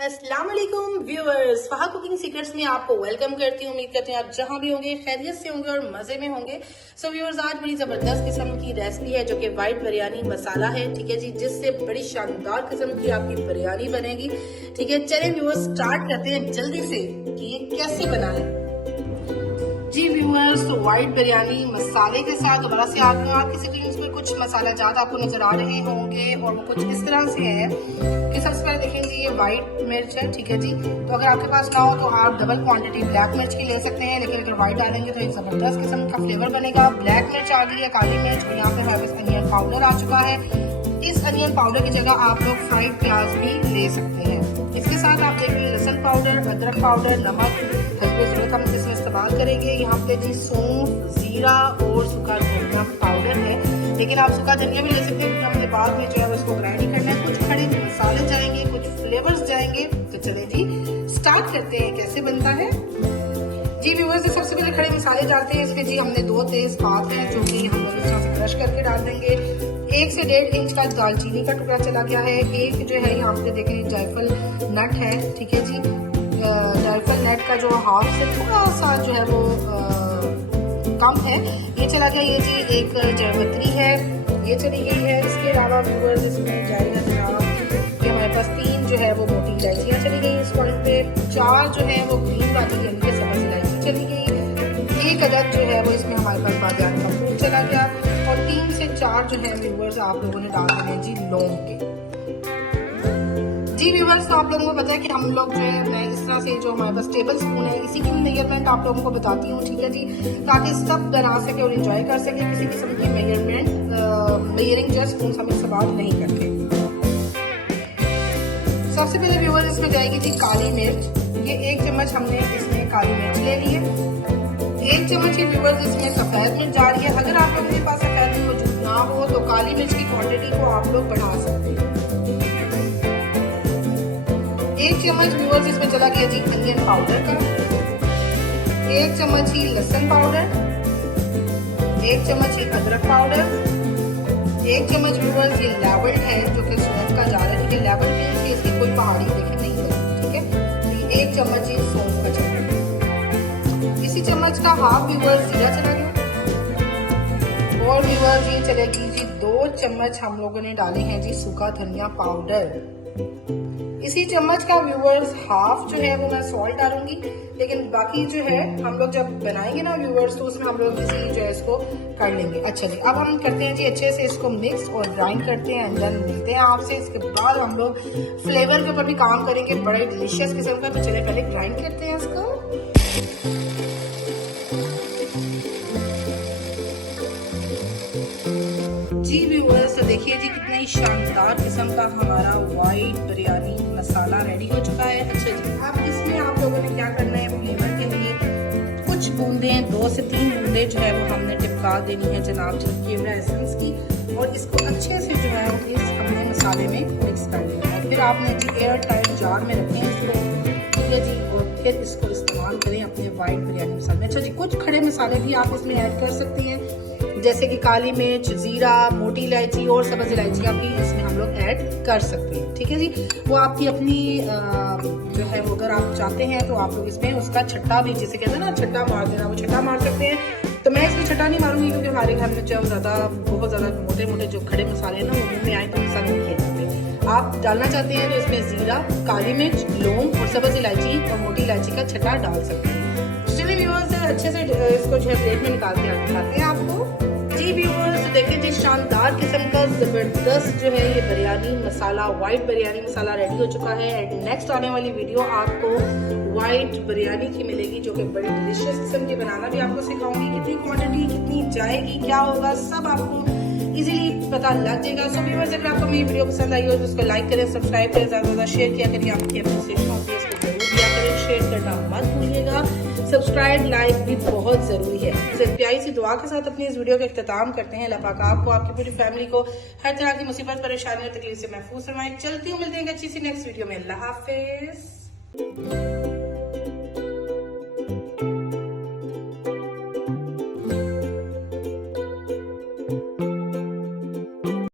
अस्सलाम वालेकुम viewers, फहा cooking secrets में आपको वेलकम करती हूँ। उम्मीद करती हूँ आप जहां भी होंगे खैरियत से होंगे और मजे में होंगे। सो व्यूअर्स, आज बड़ी जबरदस्त किस्म की रेसिपी है जो कि वाइट बिरयानी मसाला है। ठीक है जी, जिससे बड़ी शानदार किस्म की आपकी बिरयानी बनेगी। ठीक है, चलिए व्यूअर्स स्टार्ट करते हैं जल्दी से कि ये कैसे बना है। जी व्यूअर्स, तो वाइट बिरयानी मसाले के साथ दोबारा से आ गई हूँ आपकी स्क्रीन पर। कुछ मसाला ज्यादा आपको नजर आ रहे होंगे और वो कुछ इस तरह से है कि सबसे पहले देखेंगे ये वाइट मिर्च है। ठीक है जी, तो अगर आपके पास ना हो तो आप डबल क्वांटिटी ब्लैक मिर्च की ले सकते हैं, लेकिन अगर व्हाइट डालेंगे तो एक जबरदस्त किस्म का फ्लेवर बनेगा। ब्लैक मिर्च आ गई है, काली मिर्च, और यहाँ पे हमारे पास अनियन पाउडर आ चुका है। इस अनियन पाउडर की जगह आप लोग फ्राइड प्याज भी ले सकते हैं। इसके साथ आप देखेंगे लहसुन पाउडर, अदरक पाउडर, नमक, जरूरत हम इसमें इस्तेमाल करेंगे। यहाँ पे जी सौंफ, जीरा और सूखा धनिया पाउडर है, लेकिन आप सूखा धनिया भी ले सकते हैं। हमने बाद में जो है उसको ग्राइंड करना है। कुछ खड़े मसाले जाएंगे, कुछ फ्लेवर्स जाएंगे। तो चले जी स्टार्ट करते हैं कैसे बनता है। जी व्यूअर्स, सबसे पहले खड़े मसाले डालते हैं। इसमें जी हमने 2 तेज पात हैं जो कि हम लोग इस तरह से क्रश करके डाल देंगे। 1 से 1.5 इंच का दालचीनी का टुकड़ा चला गया है। एक जो है यहाँ पे देखें जायफल नट है। ठीक है जी, जायफल नट का जो हाफ से थोड़ा सा जो है वो कम है, ये चला गया। ये जी एक जावित्री है, ये चली गई है। इसके अलावा व्यूअर्स इसमें जाएगा जनाब कि हमारे पास 3 जो है वो मोटी इलायचियाँ चली गई इस पॉइंट पे। 4 जो है वो ग्रीन वाली यानी कि सब्ज इलायची चली गई। 1 अदद जो है वो इसमें हमारे पास बादाम का फूल चला गया। और 3 से 4 जो है व्यूअर्स आप लोगों ने डाल देने जी लौंग के। जी व्यूअर्स, तो आप लोगों को पता है कि हम लोग जो है मैं इस तरह से जो हमारे पास टेबल स्पून है इसी की मेजरमेंट आप लोगों को बताती हूँ। ठीक है जी, ताकि सब बना सके और एंजॉय कर सके। किसी किस्म की मेजरिंग जो स्पून हम इस्तेमाल नहीं करते। सबसे पहले व्यूअर्स इसमें जाएगी जी काली मिर्च। ये 1 चम्मच हमने इसमें काली मिर्च ले ली है। 1 चम्मच ही व्यूअर्स इसमें सफेद मिर्च जा रही है। अगर आप लोगों के पास सफेद मिर्च मौजूद ना हो तो काली मिर्च की क्वांटिटी को आप लोग बढ़ा सकते हैं। 1 चम्मच व्यूअर्स इसमें चला गया जी अनियन पाउडर का। 1 चम्मच ही लहसुन पाउडर, 1 चम्मच ही अदरक पाउडर, 1 चम्मच व्यूअर्स ये लेवल है जो कि सौंफ का जा रहा है। ठीक है, लेवल मीन्स कि इसकी कोई पहाड़ी देखे नहीं है। ठीक है, 1 चम्मच ही सौंफ का चला गया। इसी चम्मच का हाफ व्यूअर्स जीरा चला गया। और व्यूअर्स ये चलेगी जी 2 चम्मच हम लोगों ने डाले हैं जी सूखा धनिया पाउडर। इसी चम्मच का व्यूअर्स हाफ जो है वो मैं सॉल्ट डालूंगी, लेकिन बाकी जो है हम लोग जब बनाएंगे ना व्यूअर्स तो उसमें हम लोग इसी जो है इसको कर लेंगे। अच्छा जी, अब हम करते हैं जी अच्छे से इसको मिक्स और ग्राइंड करते हैं। देन मिलते हैं आपसे। इसके बाद हम लोग फ्लेवर के ऊपर भी काम करेंगे, बड़े डिलीशियस किस्म का। तो चलिए पहले ग्राइंड करते हैं इसको। जी व्यूअर्स, तो देखिए जी कितना ही शानदार किस्म का हमारा वाइट बिरयानी मसाला रेडी हो चुका है। अच्छा जी, अब इसमें आप लोगों ने क्या करना है, फ्लेवर के लिए कुछ बूंदें 2 से 3 बूंदें जो है वो हमने टिपका देनी है जनाब जी कैमरा एसेंस की। और इसको अच्छे से जो है इस हमने मसाले में मिक्स कर देना है। फिर आपने जी एयर टाइट जार में रखें इसको। ठीक है जी, और फिर इसको इस्तेमाल करें अपने वाइट बिरयानी मसाले में। अच्छा जी, कुछ खड़े मसाले भी आप इसमें ऐड कर सकते हैं, जैसे कि काली मिर्च, जीरा, मोटी इलायची और सब्ज इलायचियाँ भी इसमें हम लोग ऐड कर सकते हैं। ठीक है जी, वो आपकी अपनी जो है वो अगर आप चाहते हैं तो आप लोग इसमें उसका छट्टा भी, जिसे कहते हैं ना छट्टा मार देना, वो छट्टा मार सकते हैं। तो मैं इसमें छट्टा नहीं मारूंगी क्योंकि हमारे घर में जब बहुत ज़्यादा मोटे मोटे जो खड़े मसाले हैं ना वो मुँह में आए तो पसंद नहीं करते। आप डालना चाहते हैं तो इसमें जीरा, काली मिर्च, लौंग और सब्ज इलायची और मोटी इलायची का छट्टा डाल सकते हैं। चलिए व्यूअर्स, अच्छे से इसको जो है प्लेट में निकाल के दिखाते हैं आपको। जी व्यूअर्स, देखिए जी शानदार किस्म का जबरदस्त जो है ये बिरयानी मसाला, वाइट बिरयानी मसाला रेडी हो चुका है। एंड नेक्स्ट आने वाली वीडियो आपको वाइट बिरयानी की मिलेगी जो कि बड़ी डिलीशियस किस्म की बनाना भी आपको सिखाऊंगी। कितनी क्वांटिटी कितनी जाएगी, क्या होगा, सब आपको इजीली पता लग जाएगा। सो व्यूअर्स, अगर आपको मेरी वीडियो पसंद आई हो तो उसको लाइक करें, सब्सक्राइब करें, ज़्यादा से ज़्यादा शेयर किया करिए। आपकी अप्रिसिएशन होती है इसको जरूर दिया करें, शेयर करना मत भूलिएगा। सब्सक्राइब लाइक भी बहुत जरूरी है। सिर्फ प्यारी सी दुआ के साथ अपनी इस वीडियो का इख्तिताम करते हैं। अल्लाह पाक आपको, आपकी पूरी फैमिली को हर तरह की मुसीबत, परेशानी और तकलीफ से महफूज फरमाए। चलती हूँ, मिलते हैं अच्छी सी नेक्स्ट वीडियो में। अल्लाह हाफिज।